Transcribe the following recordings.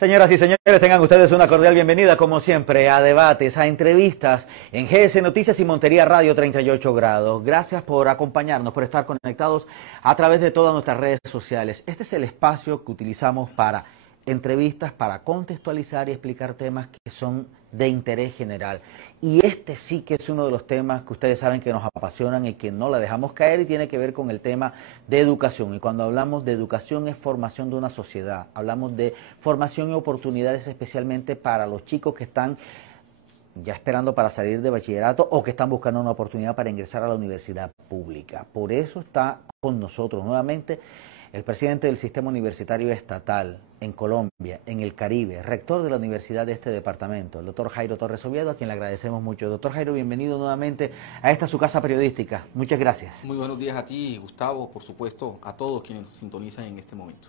Señoras y señores, tengan ustedes una cordial bienvenida, como siempre, a debates, a entrevistas en GS Noticias y Montería Radio 38 grados. Gracias por acompañarnos, por estar conectados a través de todas nuestras redes sociales. Este es el espacio que utilizamos para entrevistas, para contextualizar y explicar temas que son de interés general. Y este sí que es uno de los temas que ustedes saben que nos apasionan y que no la dejamos caer, y tiene que ver con el tema de educación. Y cuando hablamos de educación es formación de una sociedad. Hablamos de formación y oportunidades especialmente para los chicos que están ya esperando para salir de bachillerato o que están buscando una oportunidad para ingresar a la universidad pública. Por eso está con nosotros nuevamente el presidente del Sistema Universitario Estatal en Colombia, en el Caribe, rector de la universidad de este departamento, el doctor Jairo Torres Oviedo, a quien le agradecemos mucho. Doctor Jairo, bienvenido nuevamente a esta su casa periodística. Muchas gracias. Muy buenos días a ti, Gustavo, por supuesto, a todos quienes nos sintonizan en este momento.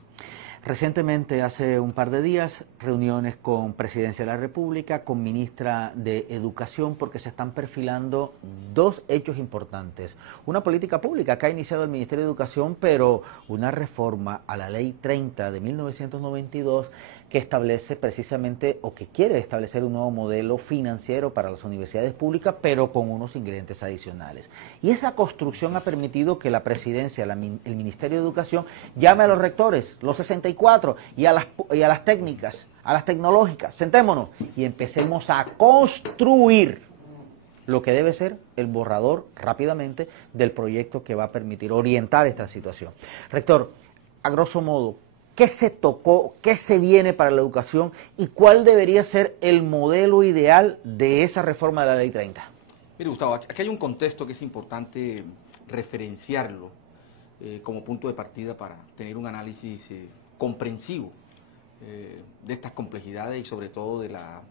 Recientemente, hace un par de días, reuniones con Presidencia de la República, con Ministra de Educación, porque se están perfilando dos hechos importantes. Una política pública que ha iniciado el Ministerio de Educación, pero una reforma a la Ley 30 de 1992 que establece precisamente, o que quiere establecer un nuevo modelo financiero para las universidades públicas, pero con unos ingredientes adicionales. Y esa construcción ha permitido que la Presidencia, el Ministerio de Educación, llame a los rectores, los 64, y a las técnicas, a las tecnológicas, sentémonos y empecemos a construir lo que debe ser el borrador rápidamente del proyecto que va a permitir orientar esta situación. Rector, a grosso modo, ¿qué se tocó, qué se viene para la educación y cuál debería ser el modelo ideal de esa reforma de la Ley 30? Mire, Gustavo, aquí hay un contexto que es importante referenciarlo como punto de partida para tener un análisis comprensivo de estas complejidades y sobre todo de la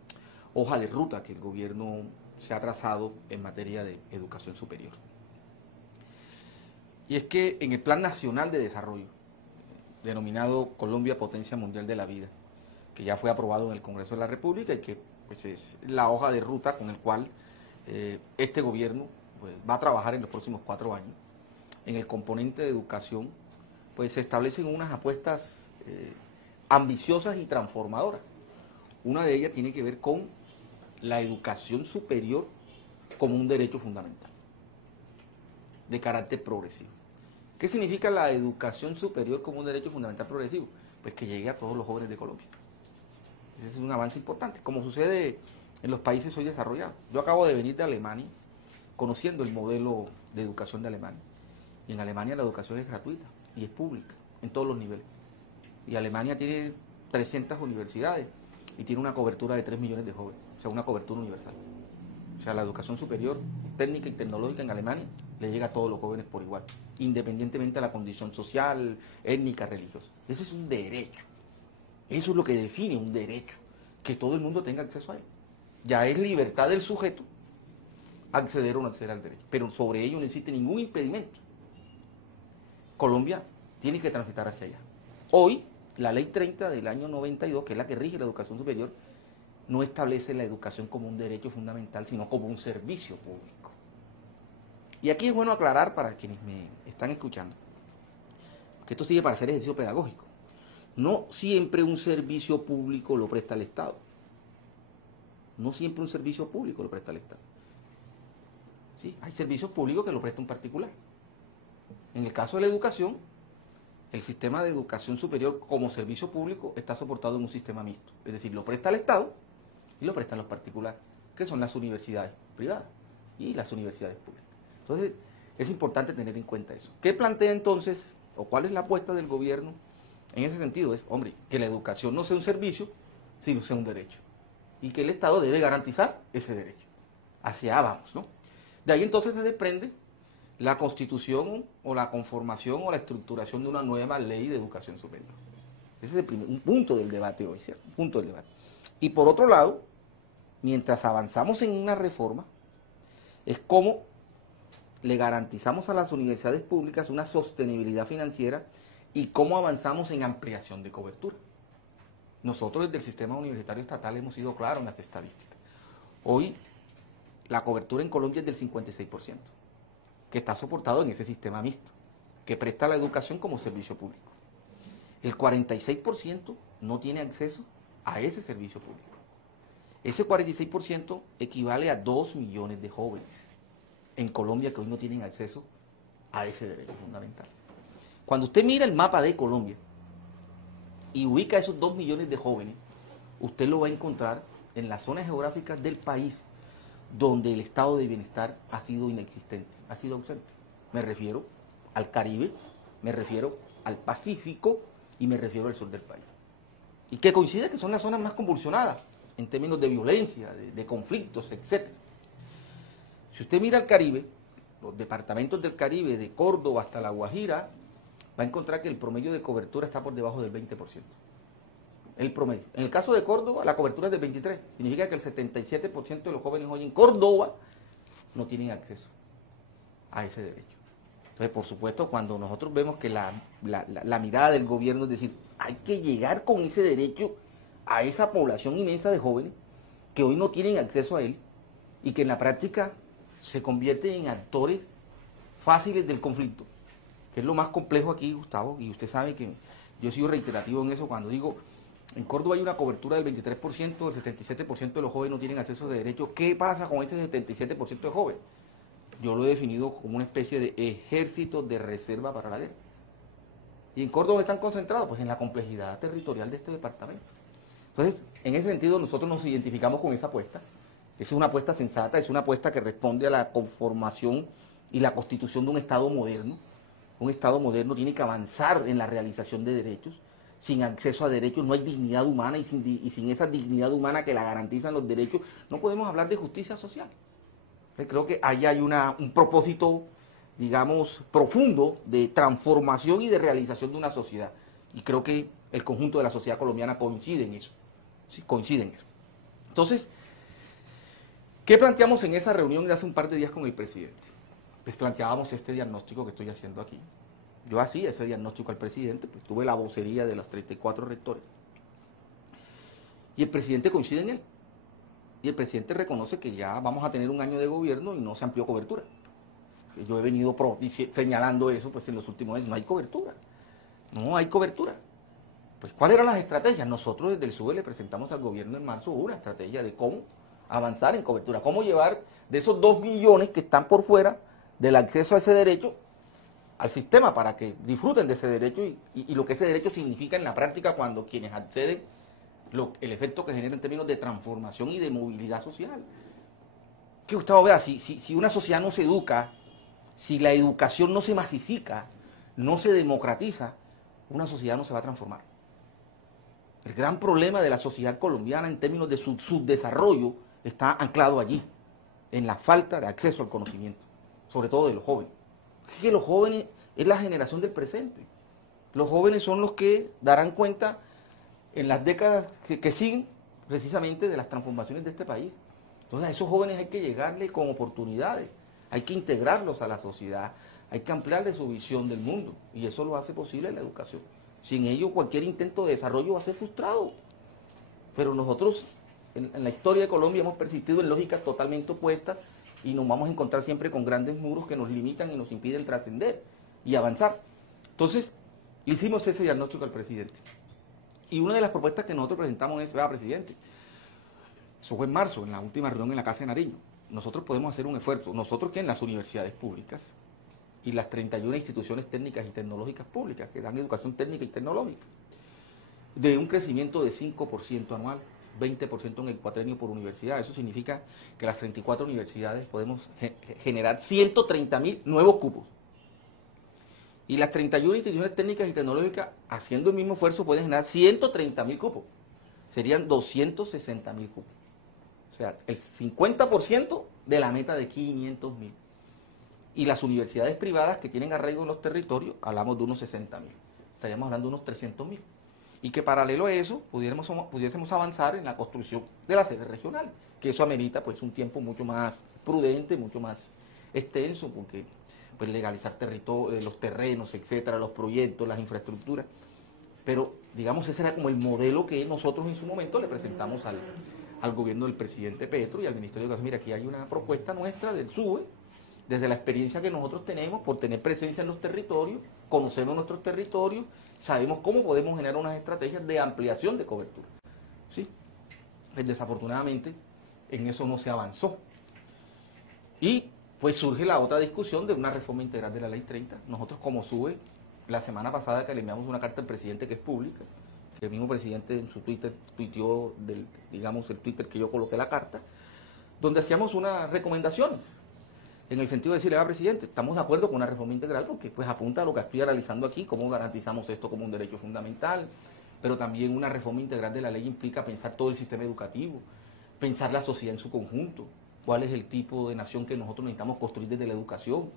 hoja de ruta que el gobierno se ha trazado en materia de educación superior. Y es que en el Plan Nacional de Desarrollo, denominado Colombia Potencia Mundial de la Vida, que ya fue aprobado en el Congreso de la República y que pues, es la hoja de ruta con el cual este gobierno pues, va a trabajar en los próximos 4 años. En el componente de educación, pues se establecen unas apuestas ambiciosas y transformadoras. Una de ellas tiene que ver con la educación superior como un derecho fundamental, de carácter progresivo. ¿Qué significa la educación superior como un derecho fundamental progresivo? Pues que llegue a todos los jóvenes de Colombia. Ese es un avance importante, como sucede en los países hoy desarrollados. Yo acabo de venir de Alemania, conociendo el modelo de educación de Alemania. Y en Alemania la educación es gratuita y es pública, en todos los niveles. Y Alemania tiene 300 universidades y tiene una cobertura de 3 millones de jóvenes, o sea, una cobertura universal. O sea, la educación superior, técnica y tecnológica en Alemania le llega a todos los jóvenes por igual, independientemente de la condición social, étnica, religiosa. Ese es un derecho. Eso es lo que define un derecho, que todo el mundo tenga acceso a él. Ya es libertad del sujeto acceder o no acceder al derecho, pero sobre ello no existe ningún impedimento. Colombia tiene que transitar hacia allá. Hoy, la Ley 30 del año 92, que es la que rige la educación superior, no establece la educación como un derecho fundamental, sino como un servicio público. Y aquí es bueno aclarar para quienes me están escuchando, que esto sigue para ser ejercicio pedagógico. No siempre un servicio público lo presta el Estado. No siempre un servicio público lo presta el Estado. ¿Sí? Hay servicios públicos que lo presta un particular. En el caso de la educación, el sistema de educación superior como servicio público está soportado en un sistema mixto. Es decir, lo presta el Estado y lo prestan los particulares, que son las universidades privadas y las universidades públicas. Entonces, es importante tener en cuenta eso. ¿Qué plantea entonces, o cuál es la apuesta del gobierno en ese sentido? Es, hombre, que la educación no sea un servicio, sino sea un derecho. Y que el Estado debe garantizar ese derecho. Hacia allá vamos, ¿no? De ahí entonces se desprende la constitución o la conformación o la estructuración de una nueva ley de educación superior. Ese es un punto del debate hoy, ¿cierto? Un punto del debate. Y por otro lado, mientras avanzamos en una reforma, es como le garantizamos a las universidades públicas una sostenibilidad financiera y cómo avanzamos en ampliación de cobertura. Nosotros desde el sistema universitario estatal hemos sido claros en las estadísticas. Hoy la cobertura en Colombia es del 56%, que está soportado en ese sistema mixto, que presta la educación como servicio público. El 46% no tiene acceso a ese servicio público. Ese 46% equivale a 2 millones de jóvenes en Colombia que hoy no tienen acceso a ese derecho fundamental. Cuando usted mira el mapa de Colombia y ubica esos 2 millones de jóvenes, usted lo va a encontrar en las zonas geográficas del país donde el estado de bienestar ha sido inexistente, ha sido ausente. Me refiero al Caribe, me refiero al Pacífico y me refiero al sur del país. Y que coincide que son las zonas más convulsionadas en términos de violencia, de conflictos, etc. Si usted mira el Caribe, los departamentos del Caribe, de Córdoba hasta La Guajira, va a encontrar que el promedio de cobertura está por debajo del 20%. El promedio. En el caso de Córdoba, la cobertura es del 23%. Significa que el 77% de los jóvenes hoy en Córdoba no tienen acceso a ese derecho. Entonces, por supuesto, cuando nosotros vemos que la mirada del gobierno es decir, hay que llegar con ese derecho a esa población inmensa de jóvenes que hoy no tienen acceso a él y que en la práctica se convierten en actores fáciles del conflicto, que es lo más complejo aquí, Gustavo, y usted sabe que yo he sido reiterativo en eso cuando digo, en Córdoba hay una cobertura del 23%, el 77% de los jóvenes no tienen acceso de derecho. ¿Qué pasa con ese 77% de jóvenes? Yo lo he definido como una especie de ejército de reserva para la guerra. ¿Y en Córdoba están concentrados? Pues en la complejidad territorial de este departamento. Entonces, en ese sentido, nosotros nos identificamos con esa apuesta. Esa es una apuesta sensata, es una apuesta que responde a la conformación y la constitución de un Estado moderno. Un Estado moderno tiene que avanzar en la realización de derechos. Sin acceso a derechos no hay dignidad humana y sin esa dignidad humana que la garantizan los derechos, no podemos hablar de justicia social. Creo que ahí hay un propósito, digamos, profundo de transformación y de realización de una sociedad. Y creo que el conjunto de la sociedad colombiana coincide en eso. Sí, coincide en eso. Entonces, ¿qué planteamos en esa reunión de hace un par de días con el presidente? Les planteábamos este diagnóstico que estoy haciendo aquí. Yo hacía ese diagnóstico al presidente, pues tuve la vocería de los 34 rectores. Y el presidente coincide en él. Y el presidente reconoce que ya vamos a tener un año de gobierno y no se amplió cobertura. Yo he venido señalando eso pues en los últimos años. No hay cobertura. No hay cobertura. Pues, ¿cuáles eran las estrategias? Nosotros desde el SUBE le presentamos al gobierno en marzo una estrategia de cómo avanzar en cobertura, cómo llevar de esos 2 millones que están por fuera del acceso a ese derecho al sistema para que disfruten de ese derecho y lo que ese derecho significa en la práctica cuando quienes acceden, el efecto que genera en términos de transformación y de movilidad social. Que Gustavo vea, si una sociedad no se educa, si la educación no se masifica, no se democratiza, una sociedad no se va a transformar. El gran problema de la sociedad colombiana en términos de su subdesarrollo está anclado allí, en la falta de acceso al conocimiento, sobre todo de los jóvenes. Es que los jóvenes es la generación del presente. Los jóvenes son los que darán cuenta en las décadas que siguen precisamente de las transformaciones de este país. Entonces a esos jóvenes hay que llegarles con oportunidades, hay que integrarlos a la sociedad, hay que ampliarles su visión del mundo y eso lo hace posible la educación. Sin ello cualquier intento de desarrollo va a ser frustrado. Pero nosotros en la historia de Colombia hemos persistido en lógicas totalmente opuestas y nos vamos a encontrar siempre con grandes muros que nos limitan y nos impiden trascender y avanzar. Entonces, le hicimos ese diagnóstico al presidente. Y una de las propuestas que nosotros presentamos es, vea, presidente, eso fue en marzo, en la última reunión en la Casa de Nariño. Nosotros podemos hacer un esfuerzo, nosotros que en las universidades públicas y las 31 instituciones técnicas y tecnológicas públicas que dan educación técnica y tecnológica, de un crecimiento de 5% anual, 20% en el cuatrenio por universidad. Eso significa que las 34 universidades podemos generar 130.000 nuevos cupos. Y las 31 instituciones técnicas y tecnológicas, haciendo el mismo esfuerzo, pueden generar 130.000 cupos. Serían 260.000 cupos. O sea, el 50% de la meta de 500.000. Y las universidades privadas que tienen arraigo en los territorios, hablamos de unos 60.000. Estaríamos hablando de unos 300.000. Y que paralelo a eso pudiésemos avanzar en la construcción de la sede regional, que eso amerita pues un tiempo mucho más prudente, mucho más extenso, porque pues legalizar los terrenos, etcétera, los proyectos, las infraestructuras. Pero digamos ese era como el modelo que nosotros en su momento le presentamos al gobierno del presidente Petro y al Ministerio de Educación. Mira, aquí hay una propuesta nuestra del SUBE, desde la experiencia que nosotros tenemos por tener presencia en los territorios, conocemos nuestros territorios, sabemos cómo podemos generar unas estrategias de ampliación de cobertura. ¿sí? Pues desafortunadamente en eso no se avanzó. Y pues surge la otra discusión de una reforma integral de la Ley 30. Nosotros como SUBE, la semana pasada que le enviamos una carta al presidente que es pública, que el mismo presidente en su Twitter tuiteó, digamos, el Twitter que yo coloqué la carta, donde hacíamos unas recomendaciones, en el sentido de decirle, presidente, estamos de acuerdo con una reforma integral porque pues apunta a lo que estoy analizando aquí, cómo garantizamos esto como un derecho fundamental, pero también una reforma integral de la ley implica pensar todo el sistema educativo, pensar la sociedad en su conjunto, cuál es el tipo de nación que nosotros necesitamos construir desde la educación.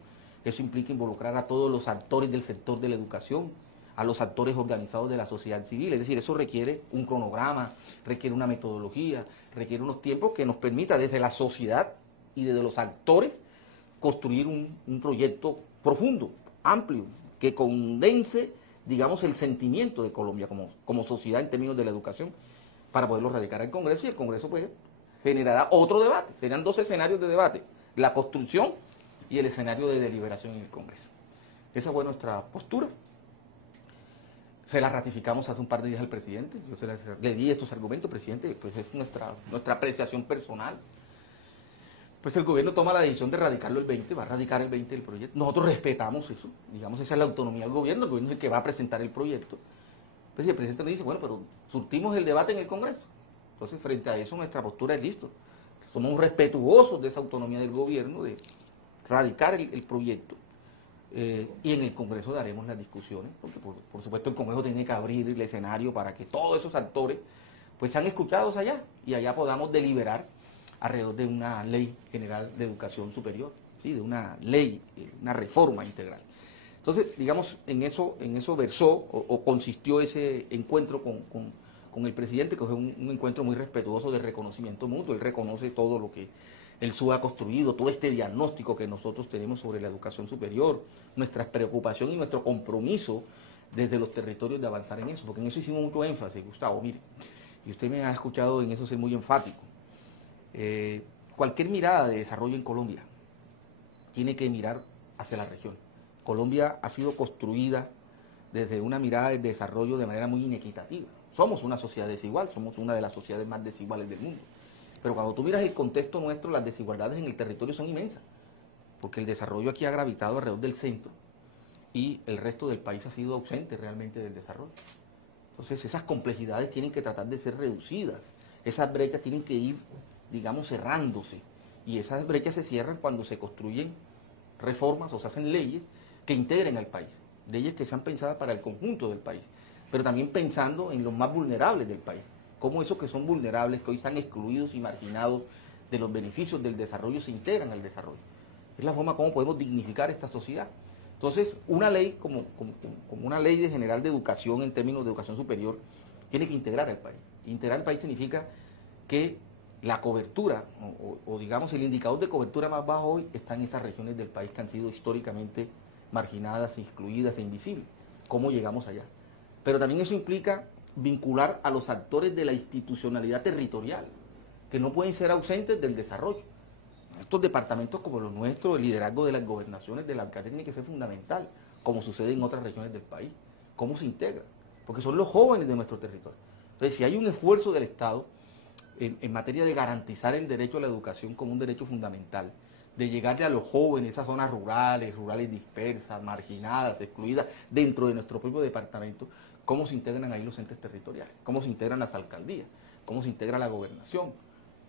Eso implica involucrar a todos los actores del sector de la educación, a los actores organizados de la sociedad civil, es decir, eso requiere un cronograma, requiere una metodología, requiere unos tiempos que nos permita desde la sociedad y desde los actores construir un proyecto profundo, amplio, que condense, digamos, el sentimiento de Colombia como sociedad en términos de la educación, para poderlo radicar al Congreso, y el Congreso pues generará otro debate. Serán dos escenarios de debate, la construcción y el escenario de deliberación en el Congreso. Esa fue nuestra postura. Se la ratificamos hace un par de días al presidente. Yo le di estos argumentos, presidente, pues es nuestra apreciación personal. Pues el gobierno toma la decisión de radicarlo el 20, va a radicar el 20 del proyecto. Nosotros respetamos eso, digamos, esa es la autonomía del gobierno es el que va a presentar el proyecto. Pues el presidente me dice, bueno, pero surtimos el debate en el Congreso. Entonces, frente a eso, nuestra postura es listo. Somos respetuosos de esa autonomía del gobierno, de radicar el proyecto. Y en el Congreso daremos las discusiones, porque por supuesto el Congreso tiene que abrir el escenario para que todos esos actores pues sean escuchados allá, y allá podamos deliberar alrededor de una ley general de educación superior, ¿sí? De una ley, una reforma integral. Entonces, digamos, en eso versó o consistió ese encuentro con el presidente, que fue un encuentro muy respetuoso de reconocimiento mutuo. Él reconoce todo lo que el SUBE ha construido, todo este diagnóstico que nosotros tenemos sobre la educación superior, nuestra preocupación y nuestro compromiso desde los territorios de avanzar en eso, porque en eso hicimos mucho énfasis, Gustavo, mire, y usted me ha escuchado en eso ser muy enfático. Cualquier mirada de desarrollo en Colombia tiene que mirar hacia la región. Colombia ha sido construida desde una mirada de desarrollo de manera muy inequitativa. Somos una sociedad desigual, somos una de las sociedades más desiguales del mundo. Pero cuando tú miras el contexto nuestro, las desigualdades en el territorio son inmensas, porque el desarrollo aquí ha gravitado alrededor del centro y el resto del país ha sido ausente realmente del desarrollo. Entonces esas complejidades tienen que tratar de ser reducidas, esas brechas tienen que ir, digamos, cerrándose, y esas brechas se cierran cuando se construyen reformas o se hacen leyes que integren al país, leyes que sean pensadas para el conjunto del país, pero también pensando en los más vulnerables del país, como esos que son vulnerables, que hoy están excluidos y marginados de los beneficios del desarrollo, se integran al desarrollo. Es la forma como podemos dignificar esta sociedad. Entonces, una ley como una ley de general de educación en términos de educación superior tiene que integrar al país. Integrar al país significa que la cobertura, o digamos el indicador de cobertura más bajo hoy, está en esas regiones del país que han sido históricamente marginadas, excluidas e invisibles. ¿Cómo llegamos allá? Pero también eso implica vincular a los actores de la institucionalidad territorial, que no pueden ser ausentes del desarrollo. Estos departamentos como los nuestros, el liderazgo de las gobernaciones, del alcalde, tiene que ser fundamental, como sucede en otras regiones del país. ¿Cómo se integra? Porque son los jóvenes de nuestro territorio. Entonces, si hay un esfuerzo del Estado en materia de garantizar el derecho a la educación como un derecho fundamental, de llegarle a los jóvenes, esas zonas rurales dispersas, marginadas, excluidas, dentro de nuestro propio departamento, cómo se integran ahí los entes territoriales, cómo se integran las alcaldías, cómo se integra la gobernación,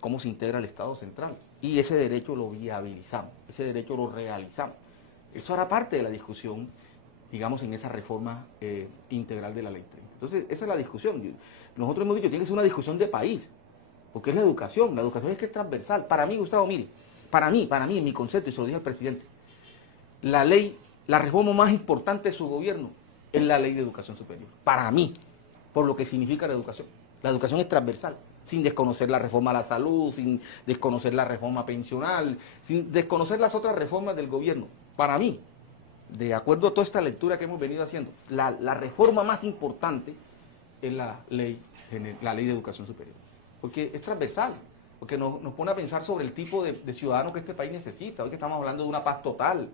cómo se integra el Estado central. Y ese derecho lo viabilizamos, ese derecho lo realizamos. Eso hará parte de la discusión, digamos, en esa reforma integral de la Ley 30. Entonces, esa es la discusión. Nosotros hemos dicho, tiene que ser una discusión de país, porque es la educación es que es transversal. Para mí, Gustavo, mire, para mí, en mi concepto, y se lo dije al presidente, la reforma más importante de su gobierno es la Ley de Educación Superior. Para mí, por lo que significa la educación. La educación es transversal, sin desconocer la reforma a la salud, sin desconocer la reforma pensional, sin desconocer las otras reformas del gobierno. Para mí, de acuerdo a toda esta lectura que hemos venido haciendo, la reforma más importante es la ley de educación superior, porque es transversal, porque nos pone a pensar sobre el tipo de ciudadano que este país necesita. Hoy que estamos hablando de una paz total,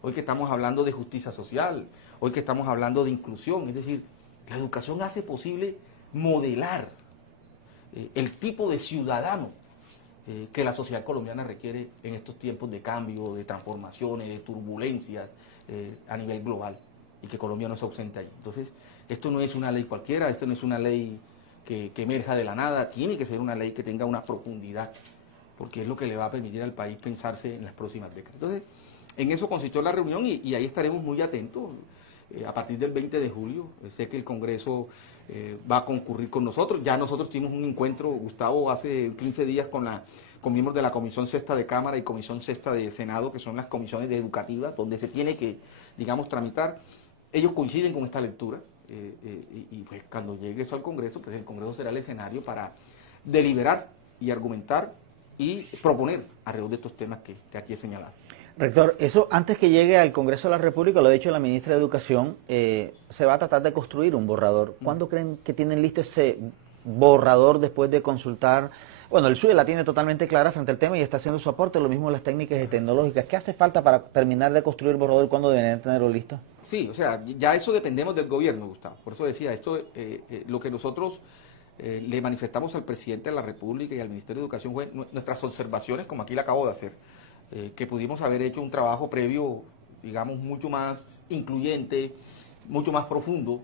hoy que estamos hablando de justicia social, hoy que estamos hablando de inclusión, es decir, la educación hace posible modelar el tipo de ciudadano que la sociedad colombiana requiere en estos tiempos de cambio, de transformaciones, de turbulencias a nivel global, y que Colombia no se ausente ahí. Entonces, esto no es una ley cualquiera, esto no es una ley que emerja de la nada, tiene que ser una ley que tenga una profundidad, porque es lo que le va a permitir al país pensarse en las próximas décadas. Entonces, en eso consistió la reunión y ahí estaremos muy atentos. A partir del 20 de julio, sé que el Congreso va a concurrir con nosotros. Ya nosotros tuvimos un encuentro, Gustavo, hace 15 días con miembros de la Comisión Sexta de Cámara y Comisión Sexta de Senado, que son las comisiones educativas, donde se tiene que, digamos, tramitar. Ellos coinciden con esta lectura y pues cuando llegue eso al Congreso, pues el Congreso será el escenario para deliberar y argumentar y proponer alrededor de estos temas que aquí he señalado. Rector, eso antes que llegue al Congreso de la República, lo ha dicho la ministra de Educación, se va a tratar de construir un borrador. ¿Cuándo creen que tienen listo ese borrador después de consultar? Bueno, el SUE la tiene totalmente clara frente al tema y está haciendo su aporte, lo mismo las técnicas y tecnológicas. ¿Qué hace falta para terminar de construir el borrador? ¿Cuándo deberían tenerlo listo? Sí, o sea, ya eso dependemos del gobierno, Gustavo. Por eso decía, esto lo que nosotros le manifestamos al presidente de la República y al Ministerio de Educación fue nuestras observaciones, como aquí le acabo de hacer, que pudimos haber hecho un trabajo previo, digamos, mucho más incluyente, mucho más profundo,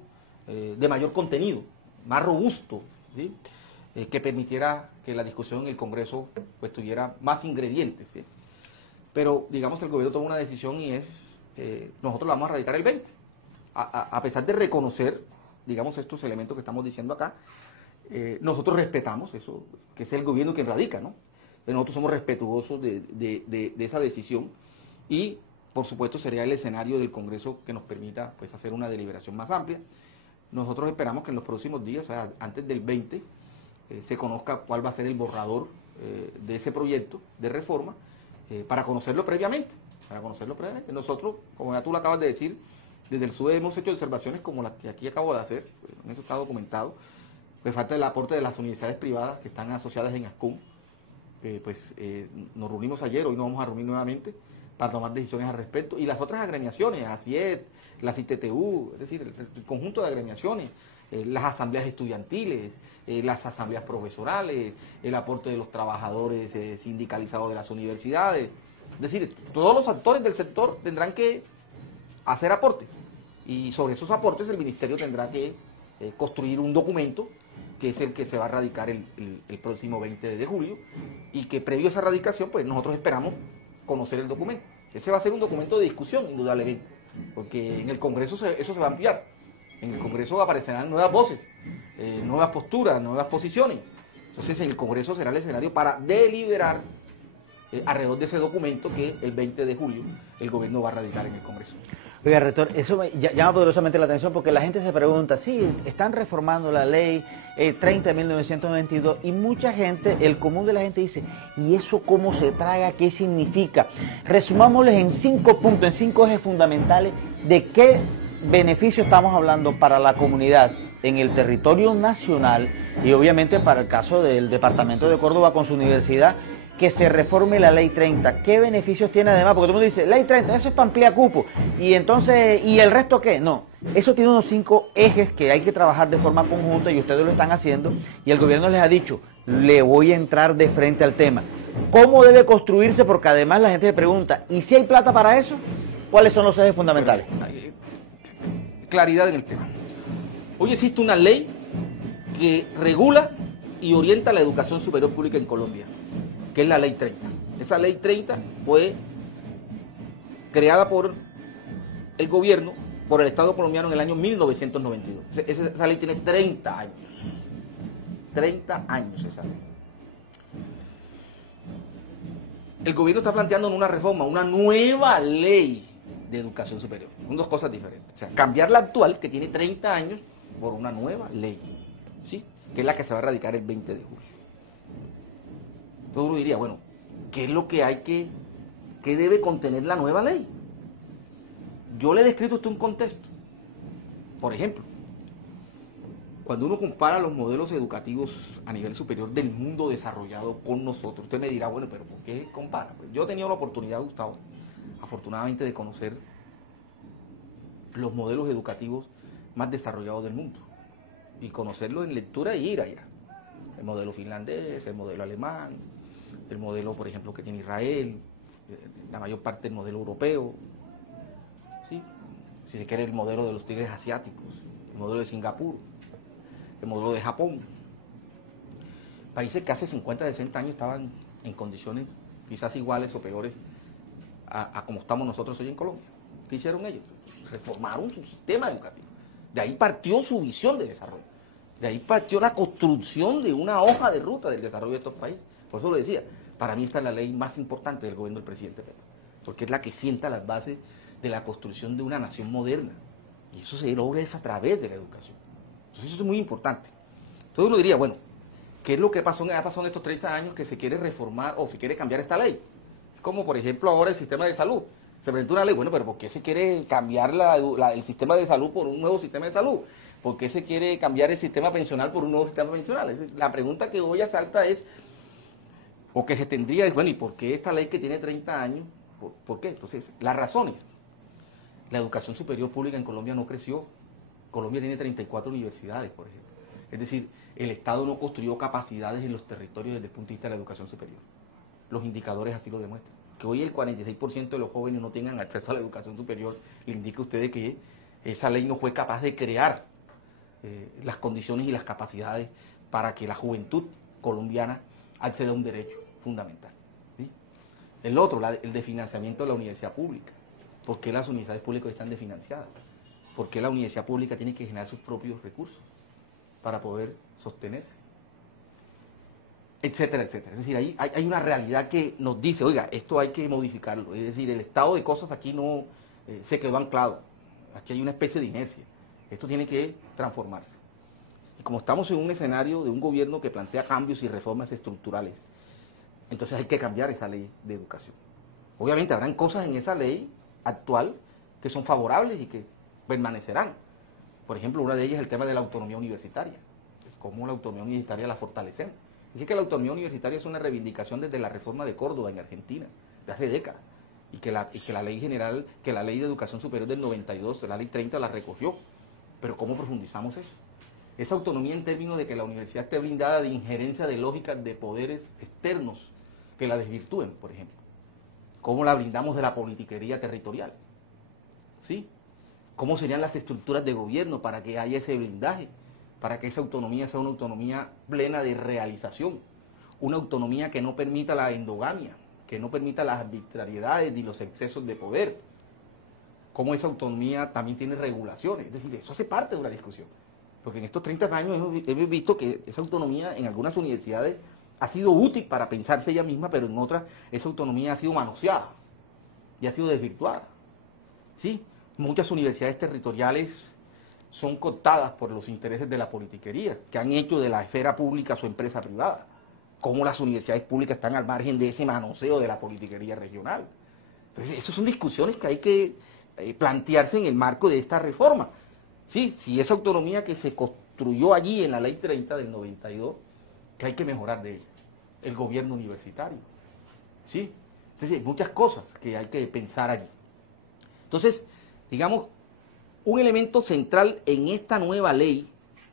de mayor contenido, más robusto, ¿sí? Que permitiera que la discusión en el Congreso pues tuviera más ingredientes, ¿sí? Pero, digamos, el gobierno toma una decisión y es, nosotros la vamos a radicar el 20. A pesar de reconocer, digamos, estos elementos que estamos diciendo acá, nosotros respetamos eso, que es el gobierno quien radica, ¿no? Pero nosotros somos respetuosos de esa decisión y, por supuesto, sería el escenario del Congreso que nos permita pues hacer una deliberación más amplia. Nosotros esperamos que en los próximos días, o sea, antes del 20, se conozca cuál va a ser el borrador de ese proyecto de reforma para conocerlo previamente. Nosotros, como ya tú lo acabas de decir, desde el SUE hemos hecho observaciones como las que aquí acabo de hacer, eso está documentado. Pues falta el aporte de las universidades privadas que están asociadas en ASCUM. Nos reunimos ayer, hoy nos vamos a reunir nuevamente para tomar decisiones al respecto. Y las otras agremiaciones, ACIET, la CITTU, es decir, el conjunto de agremiaciones, las asambleas estudiantiles, las asambleas profesorales, el aporte de los trabajadores sindicalizados de las universidades. Es decir, todos los actores del sector tendrán que hacer aportes. Y sobre esos aportes el Ministerio tendrá que construir un documento que es el que se va a radicar el próximo 20 de julio, y que previo a esa radicación, pues nosotros esperamos conocer el documento. Ese va a ser un documento de discusión, indudablemente, porque en el Congreso eso se va a ampliar. En el Congreso aparecerán nuevas voces, nuevas posturas, nuevas posiciones. Entonces, en el Congreso será el escenario para deliberar alrededor de ese documento que el 20 de julio el gobierno va a radicar en el Congreso. Oiga, rector, eso me llama poderosamente la atención porque la gente se pregunta, sí, están reformando la ley 30 de 1992 y mucha gente, el común de la gente dice, ¿y eso cómo se traga? ¿Qué significa? Resumámosles en 5 puntos, en 5 ejes fundamentales de qué beneficio estamos hablando para la comunidad en el territorio nacional y obviamente para el caso del departamento de Córdoba con su universidad, que se reforme la ley 30. ¿Qué beneficios tiene además? Porque todo el mundo dice, ley 30, eso es para ampliar cupo. Y entonces, ¿y el resto qué? No, eso tiene unos 5 ejes que hay que trabajar de forma conjunta y ustedes lo están haciendo. Y el gobierno les ha dicho, le voy a entrar de frente al tema. ¿Cómo debe construirse? Porque además la gente se pregunta, ¿y si hay plata para eso? ¿Cuáles son los ejes fundamentales? Claridad en el tema. Hoy existe una ley que regula y orienta la educación superior pública en Colombia, que es la Ley 30. Esa Ley 30 fue creada por el gobierno, por el Estado colombiano en el año 1992. Esa ley tiene 30 años. 30 años esa ley. El gobierno está planteando una reforma, una nueva ley de educación superior. Son 2 cosas diferentes. O sea, cambiar la actual, que tiene 30 años, por una nueva ley, ¿sí? Que es la que se va a radicar el 20 de julio. Entonces uno diría, bueno, ¿qué es lo que qué debe contener la nueva ley? Yo le he descrito a usted un contexto. Por ejemplo, cuando uno compara los modelos educativos a nivel superior del mundo desarrollado con nosotros, usted me dirá, bueno, pero ¿por qué compara? Pues yo he tenido la oportunidad, Gustavo, afortunadamente, de conocer los modelos educativos más desarrollados del mundo y conocerlos en lectura y ir allá. el modelo finlandés, el modelo alemán, el modelo, por ejemplo, que tiene Israel, la mayor parte del modelo europeo, ¿sí? Si se quiere el modelo de los tigres asiáticos, el modelo de Singapur, el modelo de Japón. Países que hace 50, 60 años estaban en condiciones quizás iguales o peores a como estamos nosotros hoy en Colombia. ¿Qué hicieron ellos? Reformaron su sistema educativo. De ahí partió su visión de desarrollo. De ahí partió la construcción de una hoja de ruta del desarrollo de estos países. Por eso lo decía, para mí esta es la ley más importante del gobierno del presidente Petro, porque es la que sienta las bases de la construcción de una nación moderna. Y eso se logra es a través de la educación. Entonces eso es muy importante. Entonces uno diría, bueno, ¿qué es lo que ha pasado en estos 30 años que se quiere reformar o se quiere cambiar esta ley? Como por ejemplo ahora el sistema de salud. Se presentó una ley, bueno, pero ¿por qué se quiere cambiar el sistema de salud por un nuevo sistema de salud? ¿Por qué se quiere cambiar el sistema pensional por un nuevo sistema pensional? La pregunta que hoy asalta es, o que se tendría es, bueno, ¿y por qué esta ley que tiene 30 años? ¿Por qué? Entonces, las razones. La educación superior pública en Colombia no creció. Colombia tiene 34 universidades, por ejemplo. Es decir, el Estado no construyó capacidades en los territorios desde el punto de vista de la educación superior. Los indicadores así lo demuestran. Que hoy el 46% de los jóvenes no tengan acceso a la educación superior, le indica a ustedes que esa ley no fue capaz de crear las condiciones y las capacidades para que la juventud colombiana acceda a un derecho fundamental. ¿Sí? El otro, el de financiamiento de la universidad pública. ¿Por qué las universidades públicas están desfinanciadas? ¿Por qué la universidad pública tiene que generar sus propios recursos para poder sostenerse? Etcétera, etcétera. Es decir, hay una realidad que nos dice, oiga, esto hay que modificarlo. Es decir, el estado de cosas aquí no se quedó anclado. Aquí hay una especie de inercia. Esto tiene que transformarse. Y como estamos en un escenario de un gobierno que plantea cambios y reformas estructurales, entonces hay que cambiar esa ley de educación. Obviamente habrán cosas en esa ley actual que son favorables y que permanecerán. Por ejemplo, una de ellas es el tema de la autonomía universitaria. Cómo la autonomía universitaria la fortalecemos. Es que la autonomía universitaria es una reivindicación desde la reforma de Córdoba en Argentina, de hace décadas. Y que la ley general, que la ley de educación superior del 92, la ley 30, la recogió. Pero ¿cómo profundizamos eso? Esa autonomía en términos de que la universidad esté blindada de injerencia de lógicas de poderes externos que la desvirtúen, por ejemplo. ¿Cómo la blindamos de la politiquería territorial? ¿Sí? ¿Cómo serían las estructuras de gobierno para que haya ese blindaje? Para que esa autonomía sea una autonomía plena de realización. Una autonomía que no permita la endogamia, que no permita las arbitrariedades ni los excesos de poder. Cómo esa autonomía también tiene regulaciones. Es decir, eso hace parte de una discusión. Porque en estos 30 años hemos visto que esa autonomía en algunas universidades ha sido útil para pensarse ella misma, pero en otras esa autonomía ha sido manoseada y ha sido desvirtuada. ¿Sí? Muchas universidades territoriales son cooptadas por los intereses de la politiquería, que han hecho de la esfera pública su empresa privada. Cómo las universidades públicas están al margen de ese manoseo de la politiquería regional. Entonces, esas son discusiones que hay que plantearse en el marco de esta reforma. Sí, si esa autonomía que se construyó allí en la Ley 30 del 92, que hay que mejorar de ella. El gobierno universitario. ¿Sí? Entonces, hay muchas cosas que hay que pensar allí. Entonces, digamos, un elemento central en esta nueva ley,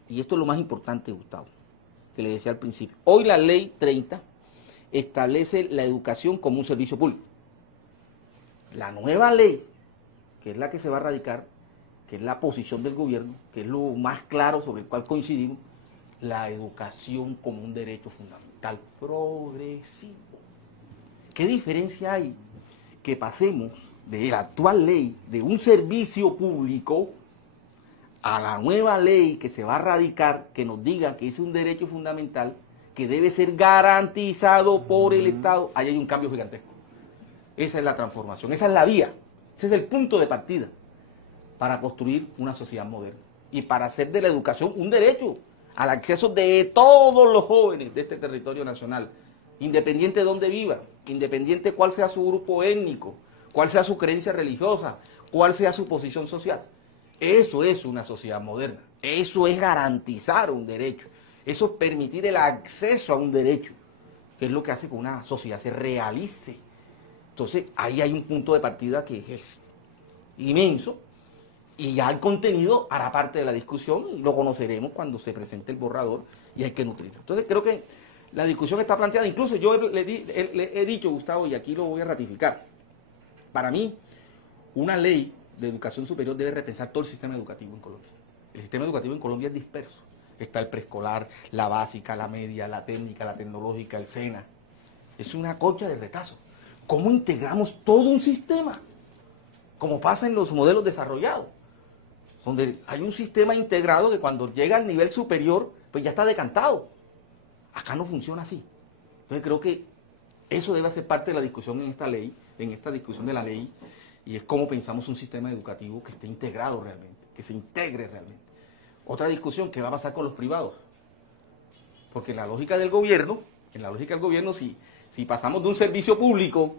y esto es lo más importante, Gustavo, que le decía al principio. Hoy la Ley 30 establece la educación como un servicio público. La nueva ley, que es la que se va a radicar, que es la posición del gobierno, que es lo más claro sobre el cual coincidimos, la educación como un derecho fundamental progresivo. ¿Qué diferencia hay que pasemos de la actual ley de un servicio público a la nueva ley que se va a radicar, que nos diga que es un derecho fundamental que debe ser garantizado por el Estado? Ahí hay un cambio gigantesco. Esa es la transformación, esa es la vía, ese es el punto de partida para construir una sociedad moderna y para hacer de la educación un derecho al acceso de todos los jóvenes de este territorio nacional, independiente de dónde viva, independiente cuál sea su grupo étnico, cuál sea su creencia religiosa, cuál sea su posición social. Eso es una sociedad moderna, eso es garantizar un derecho, eso es permitir el acceso a un derecho, que es lo que hace que una sociedad se realice. Entonces, ahí hay un punto de partida que es inmenso Y ya el contenido hará parte de la discusión y lo conoceremos cuando se presente el borrador y hay que nutrirlo. Entonces creo que la discusión está planteada. Incluso yo le he dicho, Gustavo, y aquí lo voy a ratificar. Para mí, una ley de educación superior debe repensar todo el sistema educativo en Colombia. El sistema educativo en Colombia es disperso. Está el preescolar, la básica, la media, la técnica, la tecnológica, el SENA. Es una concha de retazo. ¿Cómo integramos todo un sistema? Como pasa en los modelos desarrollados, donde hay un sistema integrado que cuando llega al nivel superior, pues ya está decantado. Acá no funciona así. Entonces creo que eso debe ser parte de la discusión en esta ley, en esta discusión de la ley, y es cómo pensamos un sistema educativo que esté integrado realmente, que se integre realmente. Otra discusión, ¿qué va a pasar con los privados? Porque en la lógica del gobierno, si pasamos de un servicio público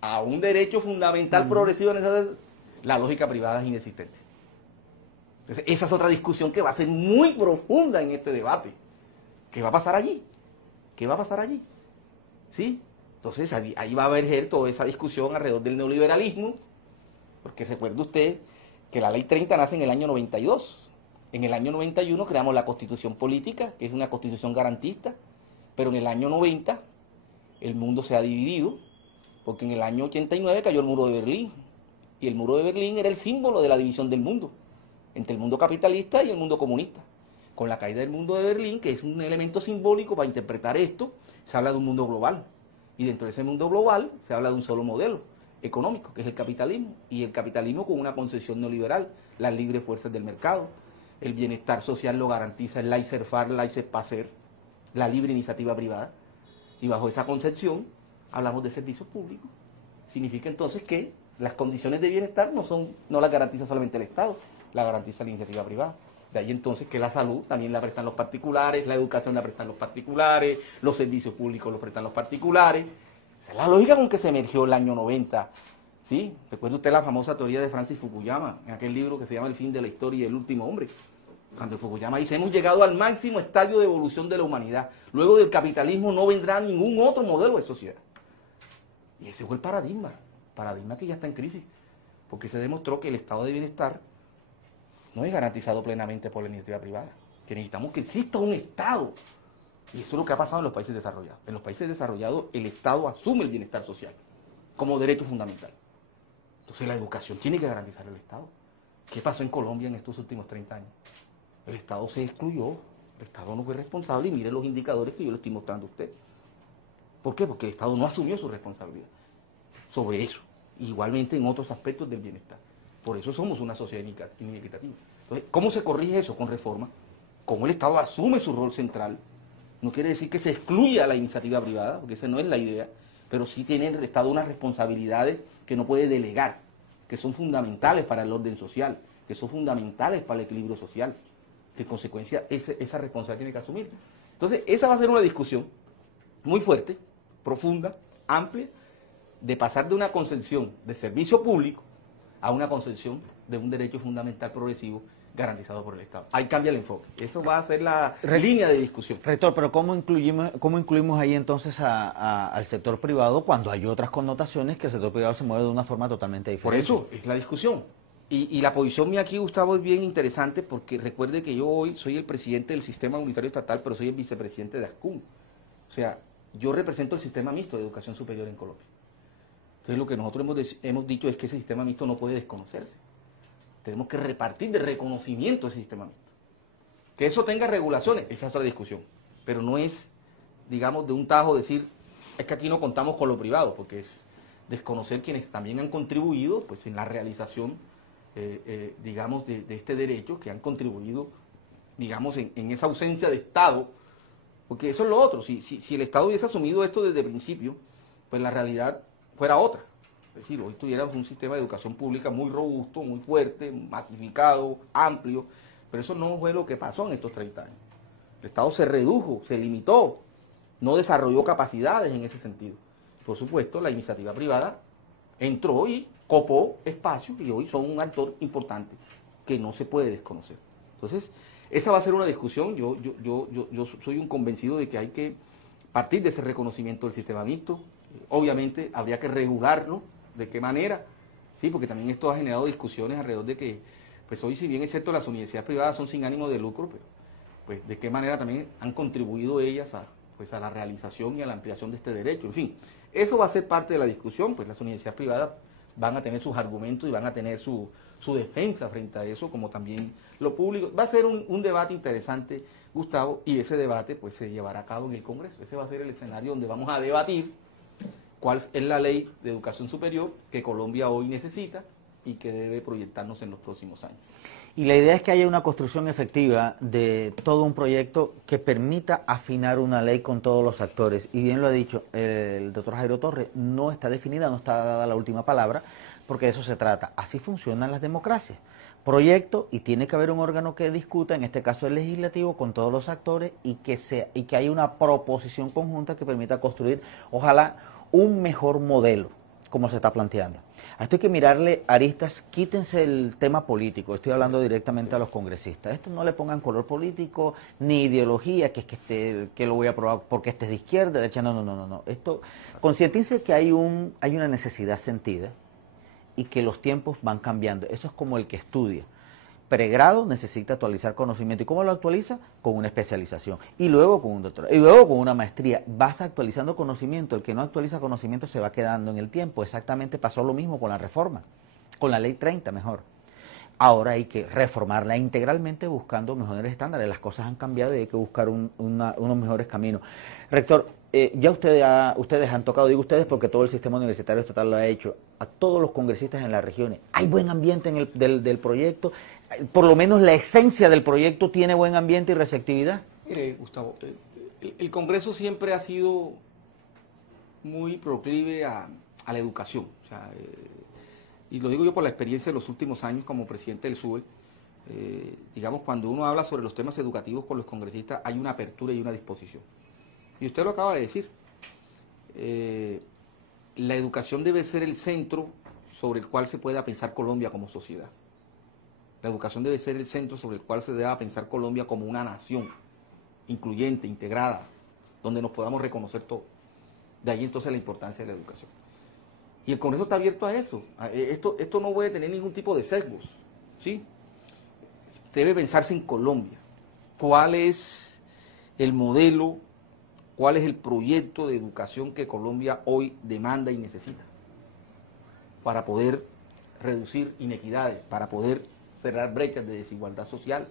a un derecho fundamental progresivo, la lógica privada es inexistente. Entonces, esa es otra discusión que va a ser muy profunda en este debate. ¿Qué va a pasar allí? ¿Qué va a pasar allí? ¿Sí? Entonces, ahí va a haber toda esa discusión alrededor del neoliberalismo, porque recuerde usted que la Ley 30 nace en el año 92. En el año 91 creamos la Constitución Política, que es una constitución garantista, pero en el año 90 el mundo se ha dividido, porque en el año 89 cayó el muro de Berlín, y el muro de Berlín era el símbolo de la división del mundo, entre el mundo capitalista y el mundo comunista. Con la caída del mundo de Berlín, que es un elemento simbólico para interpretar esto, se habla de un mundo global. Y dentro de ese mundo global se habla de un solo modelo económico, que es el capitalismo. Y el capitalismo con una concepción neoliberal, las libres fuerzas del mercado. El bienestar social lo garantiza el laissez-faire, laissez-passer, la libre iniciativa privada. Y bajo esa concepción hablamos de servicios públicos. Significa entonces que las condiciones de bienestar no las garantiza solamente el Estado, la garantiza la iniciativa privada. De ahí entonces que la salud también la prestan los particulares, la educación la prestan los particulares, los servicios públicos los prestan los particulares. Esa es la lógica con que se emergió el año 90. ¿Sí? Recuerda usted la famosa teoría de Francis Fukuyama, en aquel libro que se llama El fin de la historia y el último hombre. Cuando Fukuyama dice, hemos llegado al máximo estadio de evolución de la humanidad. Luego del capitalismo no vendrá ningún otro modelo de sociedad. Y ese fue el paradigma que ya está en crisis, porque se demostró que el estado de bienestar no es garantizado plenamente por la iniciativa privada, que necesitamos que exista un Estado. Y eso es lo que ha pasado en los países desarrollados. En los países desarrollados el Estado asume el bienestar social como derecho fundamental. Entonces la educación tiene que garantizar el Estado. ¿Qué pasó en Colombia en estos últimos 30 años? El Estado se excluyó, el Estado no fue responsable y miren los indicadores que yo le estoy mostrando a usted. ¿Por qué? Porque el Estado no asumió su responsabilidad sobre eso. Igualmente en otros aspectos del bienestar. Por eso somos una sociedad inequitativa. Entonces, ¿cómo se corrige eso? Con reforma. Como el Estado asume su rol central, no quiere decir que se excluya a la iniciativa privada, porque esa no es la idea, pero sí tiene el Estado unas responsabilidades que no puede delegar, que son fundamentales para el orden social, que son fundamentales para el equilibrio social, que en consecuencia esa responsabilidad tiene que asumir. Entonces, esa va a ser una discusión muy fuerte, profunda, amplia, de pasar de una concepción de servicio público a una concepción de un derecho fundamental progresivo garantizado por el Estado. Ahí cambia el enfoque. Eso va a ser la línea de discusión. Rector, pero ¿cómo incluimos ahí entonces al sector privado cuando hay otras connotaciones que el sector privado se mueve de una forma totalmente diferente? Por eso es la discusión. Y la posición mía aquí, Gustavo, es bien interesante porque recuerde que yo hoy soy el presidente del Sistema Unitario Estatal, pero soy el vicepresidente de ASCUM. O sea, yo represento el sistema mixto de educación superior en Colombia. Entonces lo que nosotros hemos dicho es que ese sistema mixto no puede desconocerse. Tenemos que repartir de reconocimiento ese sistema mixto. Que eso tenga regulaciones, esa es otra discusión. Pero no es, digamos, de un tajo decir, es que aquí no contamos con lo privado, porque es desconocer quienes también han contribuido pues, en la realización, digamos, de este derecho, que han contribuido, digamos, en esa ausencia de Estado, porque eso es lo otro. Si el Estado hubiese asumido esto desde el principio, pues la realidad fuera otra. Es decir, hoy tuviéramos un sistema de educación pública muy robusto, muy fuerte, masificado, amplio, pero eso no fue lo que pasó en estos 30 años. El Estado se redujo, se limitó, no desarrolló capacidades en ese sentido. Por supuesto, la iniciativa privada entró y copó espacios y hoy son un actor importante que no se puede desconocer. Entonces, esa va a ser una discusión. Yo soy un convencido de que hay que partir de ese reconocimiento del sistema mixto. Obviamente habría que regularlo, ¿de qué manera? Sí, porque también esto ha generado discusiones alrededor de que pues hoy, si bien es cierto, las universidades privadas son sin ánimo de lucro, pero pues de qué manera también han contribuido ellas a, pues, a la realización y a la ampliación de este derecho. En fin, eso va a ser parte de la discusión, pues las universidades privadas van a tener sus argumentos y van a tener su defensa frente a eso, como también lo público. Va a ser un debate interesante, Gustavo, y ese debate pues se llevará a cabo en el Congreso. Ese va a ser el escenario donde vamos a debatir cuál es la ley de educación superior que Colombia hoy necesita y que debe proyectarnos en los próximos años. Y la idea es que haya una construcción efectiva de todo un proyecto que permita afinar una ley con todos los actores. Y bien lo ha dicho el doctor Jairo Torres, no está definida, no está dada la última palabra, porque de eso se trata. Así funcionan las democracias. Proyecto, y tiene que haber un órgano que discuta, en este caso el legislativo, con todos los actores y que haya una proposición conjunta que permita construir, ojalá, un mejor modelo, como se está planteando. A esto hay que mirarle aristas, quítense el tema político, estoy hablando directamente a los congresistas. Esto no le pongan color político ni ideología, que lo voy a aprobar porque este es de izquierda, de derecha, no. Esto, concientícense que hay una necesidad sentida y que los tiempos van cambiando. Eso es como el que estudia. Pregrado necesita actualizar conocimiento. ¿Y cómo lo actualiza? Con una especialización. Y luego con un doctorado. Y luego con una maestría. Vas actualizando conocimiento. El que no actualiza conocimiento se va quedando en el tiempo. Exactamente pasó lo mismo con la reforma. Con la ley 30 mejor. Ahora hay que reformarla integralmente buscando mejores estándares. Las cosas han cambiado y hay que buscar unos mejores caminos. Rector, ya ustedes han tocado, digo ustedes porque todo el sistema universitario estatal lo ha hecho, a todos los congresistas en las regiones. ¿Hay buen ambiente en del proyecto? Por lo menos la esencia del proyecto tiene buen ambiente y receptividad. Mire, Gustavo, el Congreso siempre ha sido muy proclive a la educación. O sea, y lo digo yo por la experiencia de los últimos años como presidente del SUBE. Digamos, cuando uno habla sobre los temas educativos con los congresistas, hay una apertura y una disposición. Y usted lo acaba de decir. La educación debe ser el centro sobre el cual se pueda pensar Colombia como sociedad. La educación debe ser el centro sobre el cual se deba pensar Colombia como una nación incluyente, integrada, donde nos podamos reconocer todos. De ahí entonces la importancia de la educación. Y el Congreso está abierto a eso. Esto no puede tener ningún tipo de sesgos, ¿sí? Debe pensarse en Colombia. ¿Cuál es el modelo, cuál es el proyecto de educación que Colombia hoy demanda y necesita para poder reducir inequidades, para poder cerrar brechas de desigualdad social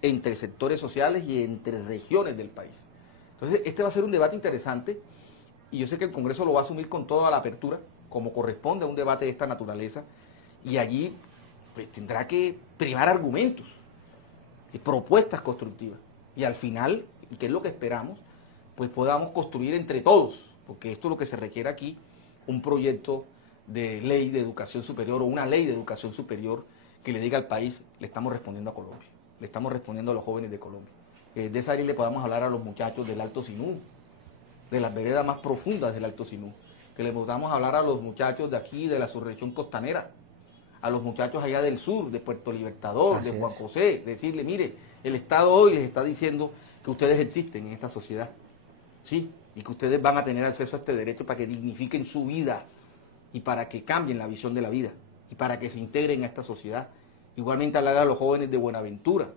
entre sectores sociales y entre regiones del país? Entonces, este va a ser un debate interesante y yo sé que el Congreso lo va a asumir con toda la apertura, como corresponde a un debate de esta naturaleza, y allí pues, tendrá que primar argumentos y propuestas constructivas. Y al final, y que es lo que esperamos, pues podamos construir entre todos, porque esto es lo que se requiere aquí, un proyecto de ley de educación superior o una ley de educación superior que le diga al país, le estamos respondiendo a Colombia, le estamos respondiendo a los jóvenes de Colombia. De esa ley le podamos hablar a los muchachos del Alto Sinú, de las veredas más profundas del Alto Sinú, que le podamos hablar a los muchachos de aquí, de la subregión costanera, a los muchachos allá del sur, de Puerto Libertador, de Juan José, decirle, mire, el Estado hoy les está diciendo que ustedes existen en esta sociedad, ¿sí? Y que ustedes van a tener acceso a este derecho para que dignifiquen su vida y para que cambien la visión de la vida y para que se integren a esta sociedad. Igualmente hablar a los jóvenes de Buenaventura,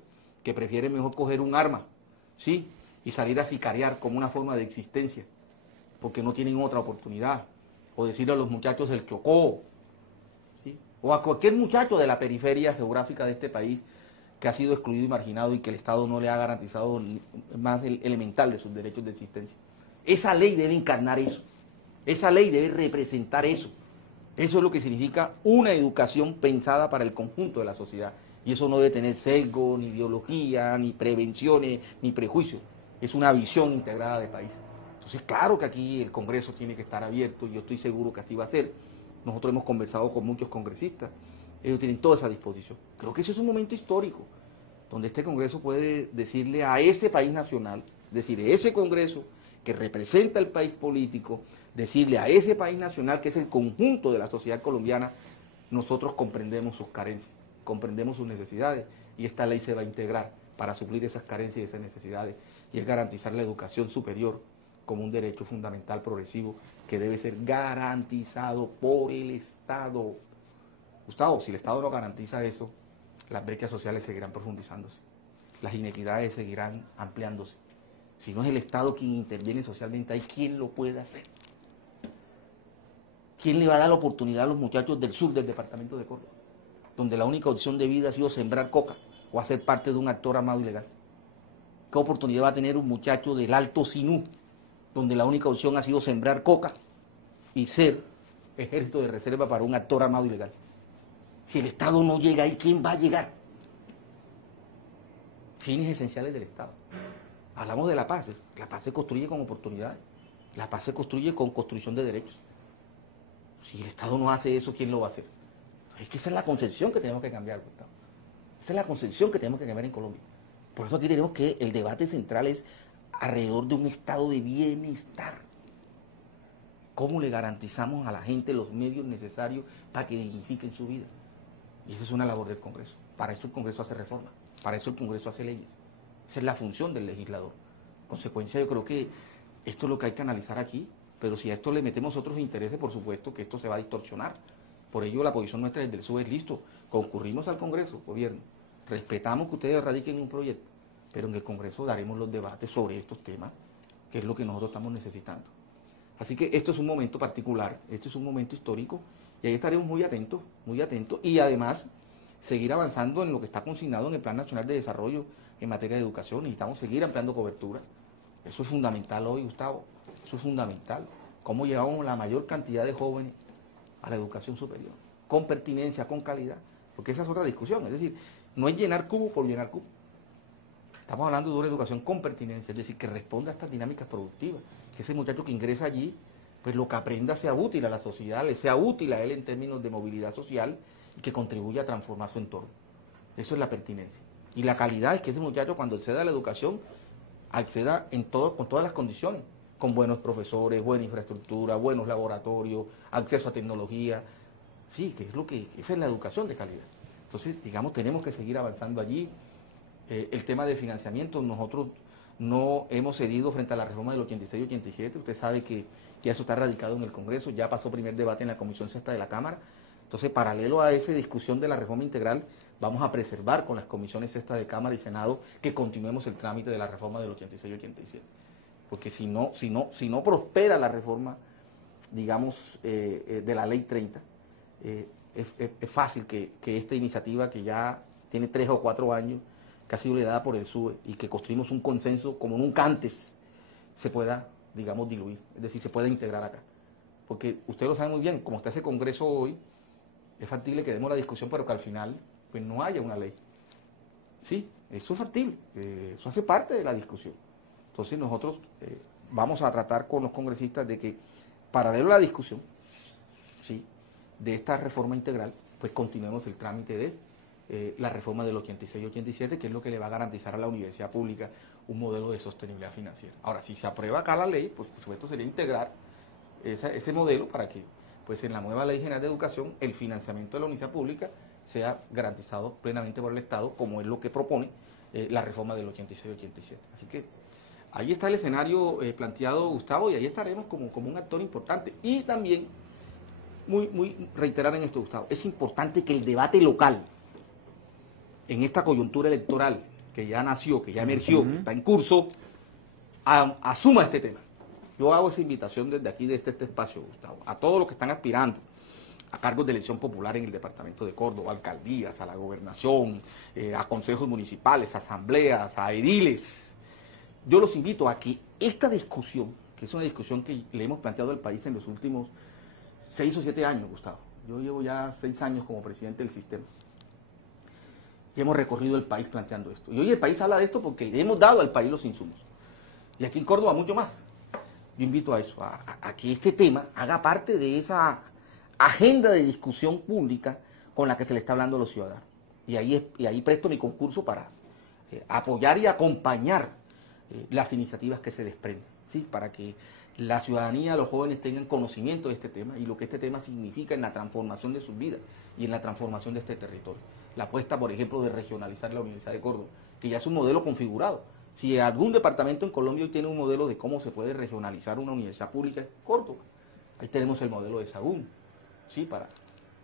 que prefieren mejor coger un arma, ¿sí? Y salir a sicariar como una forma de existencia, porque no tienen otra oportunidad. O decirle a los muchachos del Chocó, ¿sí? O a cualquier muchacho de la periferia geográfica de este país que ha sido excluido y marginado y que el Estado no le ha garantizado más elemental de sus derechos de existencia. Esa ley debe encarnar eso. Esa ley debe representar eso. Eso es lo que significa una educación pensada para el conjunto de la sociedad. Y eso no debe tener sesgo, ni ideología, ni prevenciones, ni prejuicios. Es una visión integrada de país. Entonces, claro que aquí el Congreso tiene que estar abierto y yo estoy seguro que así va a ser. Nosotros hemos conversado con muchos congresistas. Ellos tienen toda esa disposición. Creo que ese es un momento histórico donde este Congreso puede decirle a ese país nacional, decir, ese Congreso que representa el país político, decirle a ese país nacional que es el conjunto de la sociedad colombiana, nosotros comprendemos sus carencias, comprendemos sus necesidades y esta ley se va a integrar para suplir esas carencias y esas necesidades y es garantizar la educación superior como un derecho fundamental progresivo que debe ser garantizado por el Estado. Gustavo, si el Estado no garantiza eso, las brechas sociales seguirán profundizándose, las inequidades seguirán ampliándose. Si no es el Estado quien interviene socialmente, ¿hay quién lo puede hacer? ¿Quién le va a dar la oportunidad a los muchachos del sur del departamento de Córdoba, donde la única opción de vida ha sido sembrar coca o hacer parte de un actor armado ilegal? ¿Qué oportunidad va a tener un muchacho del Alto Sinú, donde la única opción ha sido sembrar coca y ser ejército de reserva para un actor armado ilegal? Si el Estado no llega ahí, ¿quién va a llegar? Fines esenciales del Estado. Hablamos de la paz se construye con oportunidades, la paz se construye con construcción de derechos. Si el Estado no hace eso, ¿quién lo va a hacer? Es que esa es la concepción que tenemos que cambiar, Gustavo. Esa es la concepción que tenemos que cambiar en Colombia. Por eso aquí tenemos que el debate central es alrededor de un estado de bienestar. ¿Cómo le garantizamos a la gente los medios necesarios para que dignifiquen su vida? Y eso es una labor del Congreso. Para eso el Congreso hace reformas, para eso el Congreso hace leyes. Esa es la función del legislador. En consecuencia, yo creo que esto es lo que hay que analizar aquí, pero si a esto le metemos otros intereses, por supuesto que esto se va a distorsionar. Por ello, la posición nuestra desde el SUE es listo. Concurrimos al Congreso, gobierno. Respetamos que ustedes radiquen un proyecto, pero en el Congreso daremos los debates sobre estos temas, que es lo que nosotros estamos necesitando. Así que esto es un momento particular, esto es un momento histórico, y ahí estaremos muy atentos, y además seguir avanzando en lo que está consignado en el Plan Nacional de Desarrollo en materia de educación. Necesitamos seguir ampliando cobertura. Eso es fundamental hoy, Gustavo, eso es fundamental. Cómo llevamos la mayor cantidad de jóvenes a la educación superior, con pertinencia, con calidad, porque esa es otra discusión, es decir, no es llenar cubo por llenar cubo. Estamos hablando de una educación con pertinencia, es decir, que responda a estas dinámicas productivas, que ese muchacho que ingresa allí, pues lo que aprenda sea útil a la sociedad, le sea útil a él en términos de movilidad social y que contribuya a transformar su entorno. Eso es la pertinencia. Y la calidad es que ese muchacho cuando acceda a la educación, acceda con todas las condiciones, con buenos profesores, buena infraestructura, buenos laboratorios, acceso a tecnología. Sí, que es esa es la educación de calidad. Entonces, digamos, tenemos que seguir avanzando allí. El tema de financiamiento, nosotros no hemos cedido frente a la reforma del 86-87, usted sabe que ya eso está radicado en el Congreso, ya pasó primer debate en la Comisión Sexta de la Cámara. Entonces, paralelo a esa discusión de la reforma integral, vamos a preservar con las comisiones Sexta de Cámara y Senado que continuemos el trámite de la reforma del 86-87. Porque si no prospera la reforma, digamos, de la Ley 30, es fácil que esta iniciativa que ya tiene 3 o 4 años, que ha sido liderada por el SUE y que construimos un consenso como nunca antes, se pueda, digamos, diluir, es decir, se pueda integrar acá. Porque usted lo sabe muy bien, como está ese Congreso hoy, es factible que demos la discusión, pero que al final pues no haya una ley. Sí, eso es factible, eso hace parte de la discusión. Entonces nosotros vamos a tratar con los congresistas de que, paralelo a la discusión, ¿sí?, de esta reforma integral, pues continuemos el trámite de la reforma del 86-87, que es lo que le va a garantizar a la universidad pública un modelo de sostenibilidad financiera. Ahora, si se aprueba acá la ley, pues por supuesto sería integrar ese modelo para que, pues en la nueva Ley General de Educación, el financiamiento de la universidad pública sea garantizado plenamente por el Estado, como es lo que propone la reforma del 86-87. Así que ahí está el escenario planteado, Gustavo, y ahí estaremos como un actor importante. Y también, muy reiterar en esto, Gustavo, es importante que el debate local, en esta coyuntura electoral que ya nació, que ya emergió, que está en curso, asuma este tema. Yo hago esa invitación desde aquí, desde este espacio, Gustavo, a todos los que están aspirando a cargos de elección popular en el departamento de Córdoba, alcaldías, a la gobernación, a consejos municipales, a asambleas, a ediles. Yo los invito a que esta discusión, que es una discusión que le hemos planteado al país en los últimos 6 o 7 años, Gustavo. Yo llevo ya 6 años como presidente del sistema. Y hemos recorrido el país planteando esto. Y hoy el país habla de esto porque le hemos dado al país los insumos. Y aquí en Córdoba mucho más. Yo invito a eso, a que este tema haga parte de esa agenda de discusión pública con la que se le está hablando a los ciudadanos. Y ahí presto mi concurso para apoyar y acompañar las iniciativas que se desprenden, ¿sí?, para que la ciudadanía, los jóvenes tengan conocimiento de este tema y lo que este tema significa en la transformación de sus vidas y en la transformación de este territorio. La apuesta, por ejemplo, de regionalizar la Universidad de Córdoba, que ya es un modelo configurado. Si algún departamento en Colombia hoy tiene un modelo de cómo se puede regionalizar una universidad pública, es Córdoba. Ahí tenemos el modelo de Sagún, ¿sí?, para,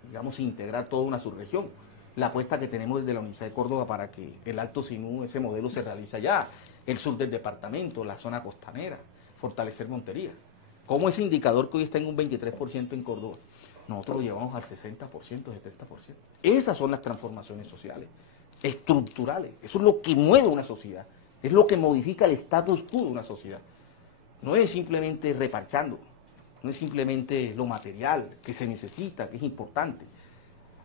digamos, integrar toda una subregión. la apuesta que tenemos desde la Universidad de Córdoba para que el Alto Sinú, ese modelo se realice allá, el sur del departamento, la zona costanera, fortalecer Montería. Como ese indicador que hoy está en un 23% en Córdoba, nosotros lo llevamos al 60%, 70%. Esas son las transformaciones sociales, estructurales. Eso es lo que mueve una sociedad, es lo que modifica el status quo de una sociedad. No es simplemente reparchando, no es simplemente lo material que se necesita, que es importante.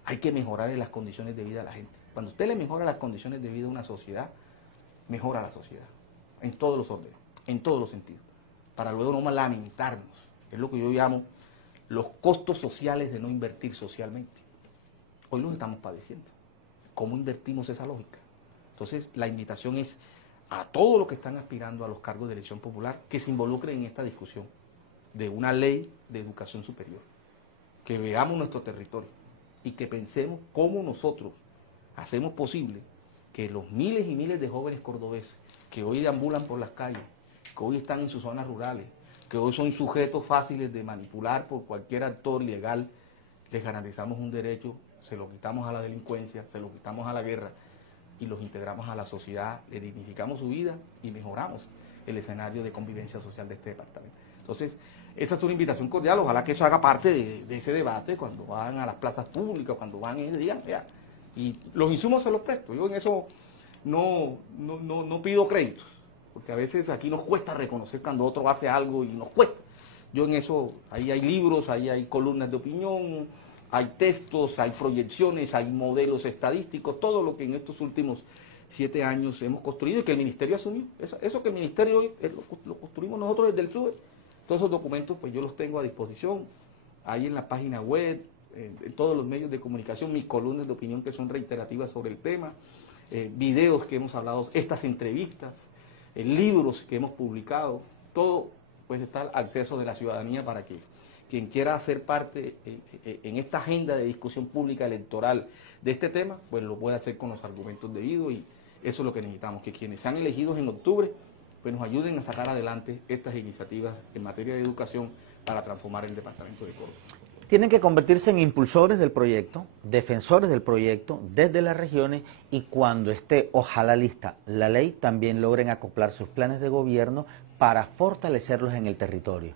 Hay que mejorar las condiciones de vida de la gente. Cuando usted le mejora las condiciones de vida a una sociedad, mejora la sociedad, en todos los órdenes, en todos los sentidos, para luego no lamentarnos. Es lo que yo llamo los costos sociales de no invertir socialmente. Hoy los estamos padeciendo. ¿Cómo invertimos esa lógica? Entonces, la invitación es a todos los que están aspirando a los cargos de elección popular que se involucren en esta discusión de una ley de educación superior, que veamos nuestro territorio y que pensemos cómo nosotros hacemos posible que los miles y miles de jóvenes cordobeses que hoy deambulan por las calles, que hoy están en sus zonas rurales, que hoy son sujetos fáciles de manipular por cualquier actor ilegal, les garantizamos un derecho, se lo quitamos a la delincuencia, se lo quitamos a la guerra y los integramos a la sociedad, le dignificamos su vida y mejoramos el escenario de convivencia social de este departamento. Entonces, esa es una invitación cordial, ojalá que eso haga parte de ese debate cuando van a las plazas públicas, cuando van y digan, vea, y los insumos se los presto. Yo en eso no pido créditos, porque a veces aquí nos cuesta reconocer cuando otro hace algo y nos cuesta. Yo en eso, ahí hay libros, ahí hay columnas de opinión, hay textos, hay proyecciones, hay modelos estadísticos, todo lo que en estos últimos 7 años hemos construido y que el Ministerio asumió. Eso que el Ministerio hoy lo construimos nosotros desde el SUBE. Todos esos documentos pues yo los tengo a disposición, ahí en la página web, en todos los medios de comunicación, mis columnas de opinión que son reiterativas sobre el tema, videos que hemos hablado, estas entrevistas, libros que hemos publicado, todo pues está al acceso de la ciudadanía para que quien quiera hacer parte en esta agenda de discusión pública electoral de este tema, pues lo puede hacer con los argumentos debidos y eso es lo que necesitamos, que quienes sean elegidos en octubre pues nos ayuden a sacar adelante estas iniciativas en materia de educación para transformar el departamento de Córdoba. Tienen que convertirse en impulsores del proyecto, defensores del proyecto desde las regiones y cuando esté, ojalá lista, la ley, también logren acoplar sus planes de gobierno para fortalecerlos en el territorio.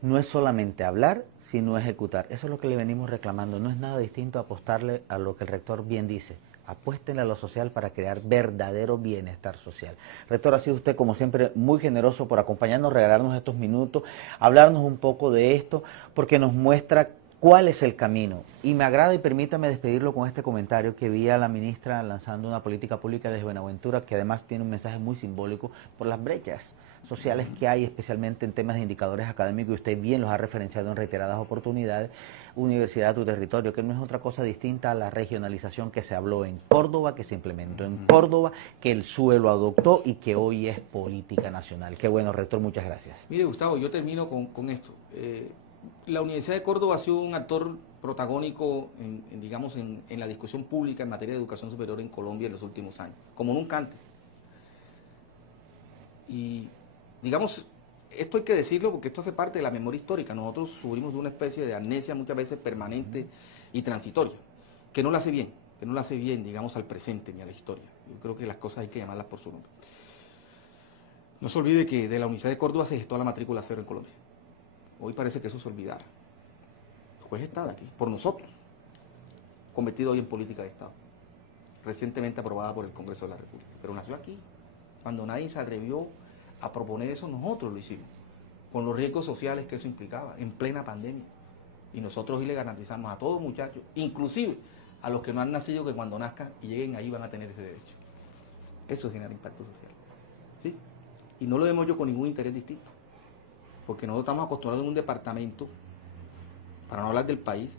No es solamente hablar, sino ejecutar. Eso es lo que le venimos reclamando. No es nada distinto a apostarle a lo que el rector bien dice. Apuéstenle a lo social para crear verdadero bienestar social. Rector, ha sido usted, como siempre, muy generoso por acompañarnos, regalarnos estos minutos, hablarnos un poco de esto, porque nos muestra cuál es el camino. Y me agrada, y permítame despedirlo con este comentario que vi a la ministra lanzando una política pública desde Buenaventura, que además tiene un mensaje muy simbólico por las brechas sociales que hay, especialmente en temas de indicadores académicos, y usted bien los ha referenciado en reiteradas oportunidades. Universidad, tu territorio, que no es otra cosa distinta a la regionalización que se habló en Córdoba, que se implementó en Córdoba, que el SUE lo adoptó y que hoy es política nacional. Qué bueno, rector, muchas gracias. Mire, Gustavo, yo termino con esto. La Universidad de Córdoba ha sido un actor protagónico en la discusión pública en materia de educación superior en Colombia en los últimos años, como nunca antes. Y digamos, esto hay que decirlo porque esto hace parte de la memoria histórica. Nosotros sufrimos de una especie de amnesia muchas veces permanente y transitoria, que no la hace bien, digamos, al presente ni a la historia. Yo creo que las cosas hay que llamarlas por su nombre. No se olvide que de la Universidad de Córdoba se gestó la matrícula cero en Colombia. Hoy parece que eso se olvidara. Fue gestada aquí, por nosotros, convertido hoy en política de Estado, recientemente aprobada por el Congreso de la República. Pero nació aquí. Cuando nadie se atrevió a proponer eso, nosotros lo hicimos, con los riesgos sociales que eso implicaba, en plena pandemia. Y nosotros hoy le garantizamos a todos muchachos, inclusive a los que no han nacido, que cuando nazcan y lleguen ahí van a tener ese derecho. Eso es generar impacto social. ¿Sí? Y no lo vemos yo con ningún interés distinto, porque nosotros estamos acostumbrados en un departamento, para no hablar del país,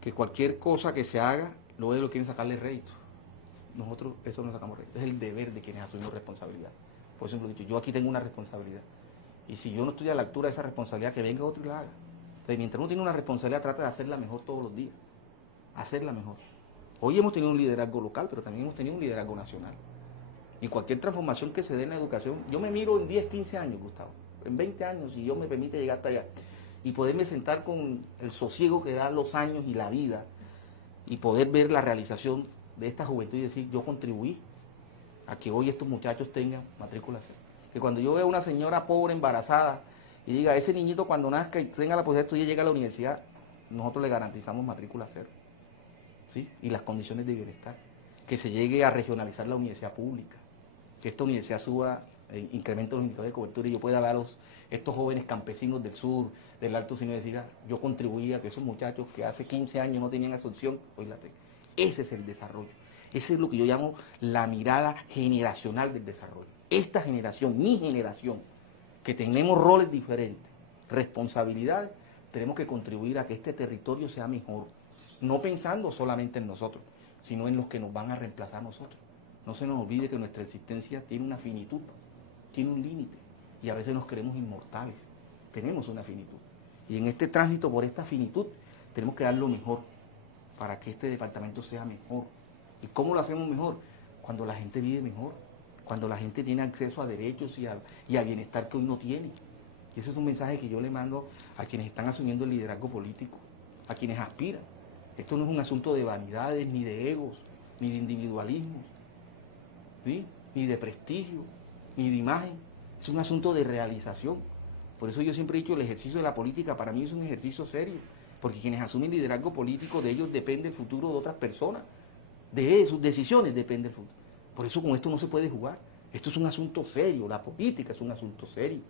que cualquier cosa que se haga, luego lo quieren sacarle rédito. Nosotros eso no sacamos rédito, es el deber de quienes asumimos responsabilidad. Por eso lo he dicho, yo aquí tengo una responsabilidad. Y si yo no estoy a la altura de esa responsabilidad, que venga otro y la haga. Entonces, mientras uno tiene una responsabilidad, trata de hacerla mejor todos los días. Hacerla mejor. Hoy hemos tenido un liderazgo local, pero también hemos tenido un liderazgo nacional. Y cualquier transformación que se dé en la educación, yo me miro en 10, 15 años, Gustavo, en 20 años, si Dios me permite llegar hasta allá, y poderme sentar con el sosiego que dan los años y la vida, y poder ver la realización de esta juventud y decir, yo contribuí a que hoy estos muchachos tengan matrícula cero. Que cuando yo veo a una señora pobre, embarazada, y diga, ese niñito cuando nazca y tenga la posibilidad de estudiar y llegue a la universidad, nosotros le garantizamos matrícula cero, ¿sí? Y las condiciones de bienestar. Que se llegue a regionalizar la universidad pública, que esta universidad suba, incremente los indicadores de cobertura y yo pueda ver a estos jóvenes campesinos del sur, del Alto Sinú, y decir, yo contribuía a que esos muchachos que hace 15 años no tenían asunción, hoy la tengan. Ese es el desarrollo. Ese es lo que yo llamo la mirada generacional del desarrollo. Esta generación, mi generación, que tenemos roles diferentes, responsabilidades, tenemos que contribuir a que este territorio sea mejor, no pensando solamente en nosotros, sino en los que nos van a reemplazar a nosotros. No se nos olvide que nuestra existencia tiene una finitud, tiene un límite, y a veces nos creemos inmortales, tenemos una finitud. Y en este tránsito por esta finitud, tenemos que dar lo mejor para que este departamento sea mejor. ¿Y cómo lo hacemos mejor? Cuando la gente vive mejor, cuando la gente tiene acceso a derechos y a bienestar que hoy no tiene. Y ese es un mensaje que yo le mando a quienes están asumiendo el liderazgo político, a quienes aspiran. Esto no es un asunto de vanidades, ni de egos, ni de individualismo, ¿sí? Ni de prestigio, ni de imagen. Es un asunto de realización. Por eso yo siempre he dicho, el ejercicio de la política para mí es un ejercicio serio, porque quienes asumen liderazgo político, de ellos depende el futuro de otras personas, de sus decisiones depende el futuro. Por eso con esto no se puede jugar. Esto es un asunto serio, la política es un asunto serio.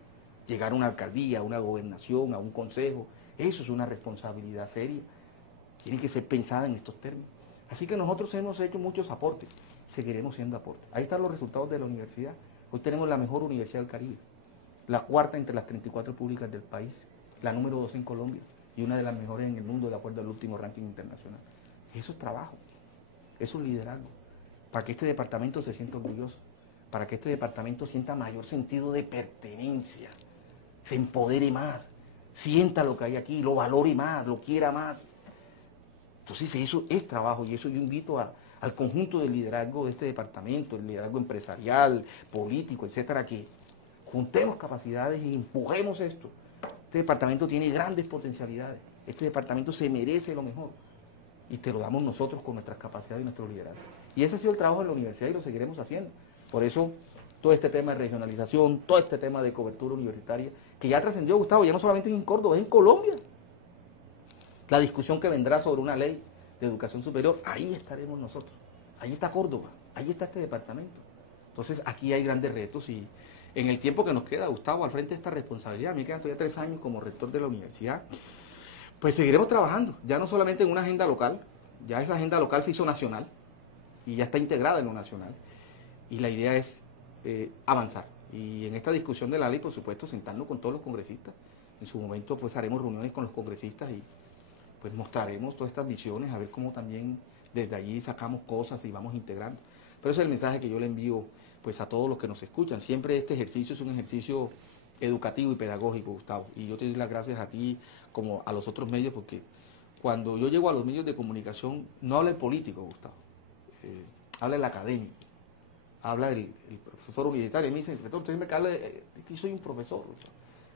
Llegar a una alcaldía, a una gobernación, a un consejo, eso es una responsabilidad seria. Tiene que ser pensada en estos términos. Así que nosotros hemos hecho muchos aportes, seguiremos siendo aportes. Ahí están los resultados de la universidad. Hoy tenemos la mejor universidad del Caribe, la cuarta entre las 34 públicas del país, la número 2 en Colombia y una de las mejores en el mundo de acuerdo al último ranking internacional. Eso es trabajo, eso es liderazgo, para que este departamento se sienta orgulloso, para que este departamento sienta mayor sentido de pertenencia, se empodere más, sienta lo que hay aquí, lo valore más, lo quiera más. Entonces eso es trabajo y eso yo invito al conjunto del liderazgo de este departamento, el liderazgo empresarial, político, etcétera, que juntemos capacidades y empujemos esto. Este departamento tiene grandes potencialidades, este departamento se merece lo mejor y te lo damos nosotros con nuestras capacidades y nuestro liderazgo. Y ese ha sido el trabajo de la universidad y lo seguiremos haciendo. Por eso todo este tema de regionalización, todo este tema de cobertura universitaria, que ya trascendió, Gustavo, ya no solamente en Córdoba, es en Colombia. La discusión que vendrá sobre una ley de educación superior, ahí estaremos nosotros. Ahí está Córdoba, ahí está este departamento. Entonces aquí hay grandes retos y en el tiempo que nos queda, Gustavo, al frente de esta responsabilidad, a mí me quedan todavía 3 años como rector de la universidad, pues seguiremos trabajando, ya no solamente en una agenda local, ya esa agenda local se hizo nacional y ya está integrada en lo nacional. Y la idea es avanzar. Y en esta discusión de la ley, por supuesto, sentarnos con todos los congresistas. En su momento, pues haremos reuniones con los congresistas y pues mostraremos todas estas visiones, a ver cómo también desde allí sacamos cosas y vamos integrando. Pero ese es el mensaje que yo le envío pues a todos los que nos escuchan. Siempre este ejercicio es un ejercicio educativo y pedagógico, Gustavo. Y yo te doy las gracias a ti como a los otros medios, porque cuando yo llego a los medios de comunicación, no habla el político, Gustavo, habla el académico, habla el profesor universitario. Y me dice, rector, usted me habla de que yo soy un profesor.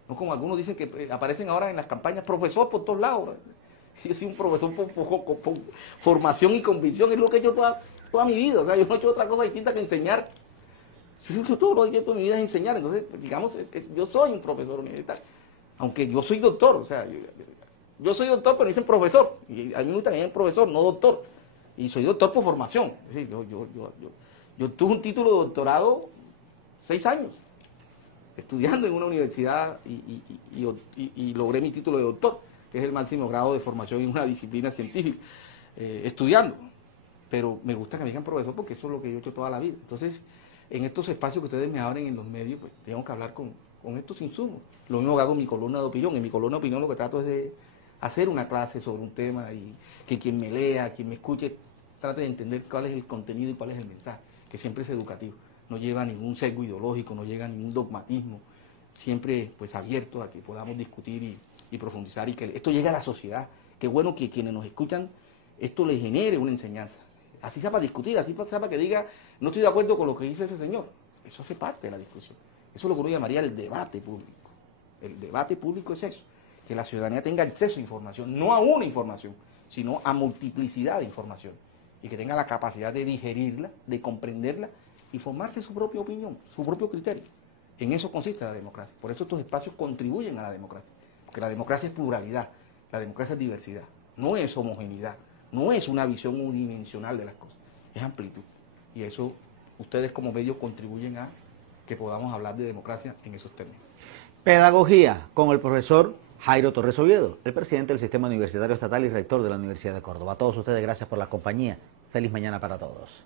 No como algunos dicen que aparecen ahora en las campañas, profesor por todos lados. Yo soy un profesor por formación y convicción, es lo que he hecho toda mi vida. O sea, yo no he hecho otra cosa distinta que enseñar. Todo lo que he hecho toda mi vida es enseñar. Entonces, digamos, yo soy un profesor universitario. Aunque yo soy doctor, o sea, yo soy doctor, pero dicen profesor. Y a mí me gusta que digan profesor, no doctor. Y soy doctor por formación. Es decir, yo tuve un título de doctorado 6 años, estudiando en una universidad y logré mi título de doctor, que es el máximo grado de formación en una disciplina científica, estudiando. Pero me gusta que me digan profesor porque eso es lo que yo he hecho toda la vida. Entonces, en estos espacios que ustedes me abren en los medios, pues tengo que hablar con estos insumos. Lo mismo que hago en mi columna de opinión. En mi columna de opinión lo que trato es de hacer una clase sobre un tema y que quien me lea, quien me escuche, trate de entender cuál es el contenido y cuál es el mensaje, que siempre es educativo. No lleva ningún sesgo ideológico, no llega ningún dogmatismo, siempre pues abierto a que podamos discutir y profundizar y que esto llegue a la sociedad. Qué bueno que quienes nos escuchan esto les genere una enseñanza. Así sea para discutir, así sea para que diga, no estoy de acuerdo con lo que dice ese señor. Eso hace parte de la discusión. Eso es lo que uno llamaría el debate público. El debate público es eso, que la ciudadanía tenga acceso a información, no a una información, sino a multiplicidad de información. y que tenga la capacidad de digerirla, de comprenderla y formarse su propia opinión, su propio criterio. En eso consiste la democracia. Por eso estos espacios contribuyen a la democracia. Porque la democracia es pluralidad, la democracia es diversidad, no es homogeneidad, no es una visión unidimensional de las cosas, es amplitud. Y eso ustedes como medios contribuyen a que podamos hablar de democracia en esos términos. Pedagogía con el profesor Jairo Torres Oviedo, el presidente del Sistema Universitario Estatal y rector de la Universidad de Córdoba. A todos ustedes, gracias por la compañía. Feliz mañana para todos.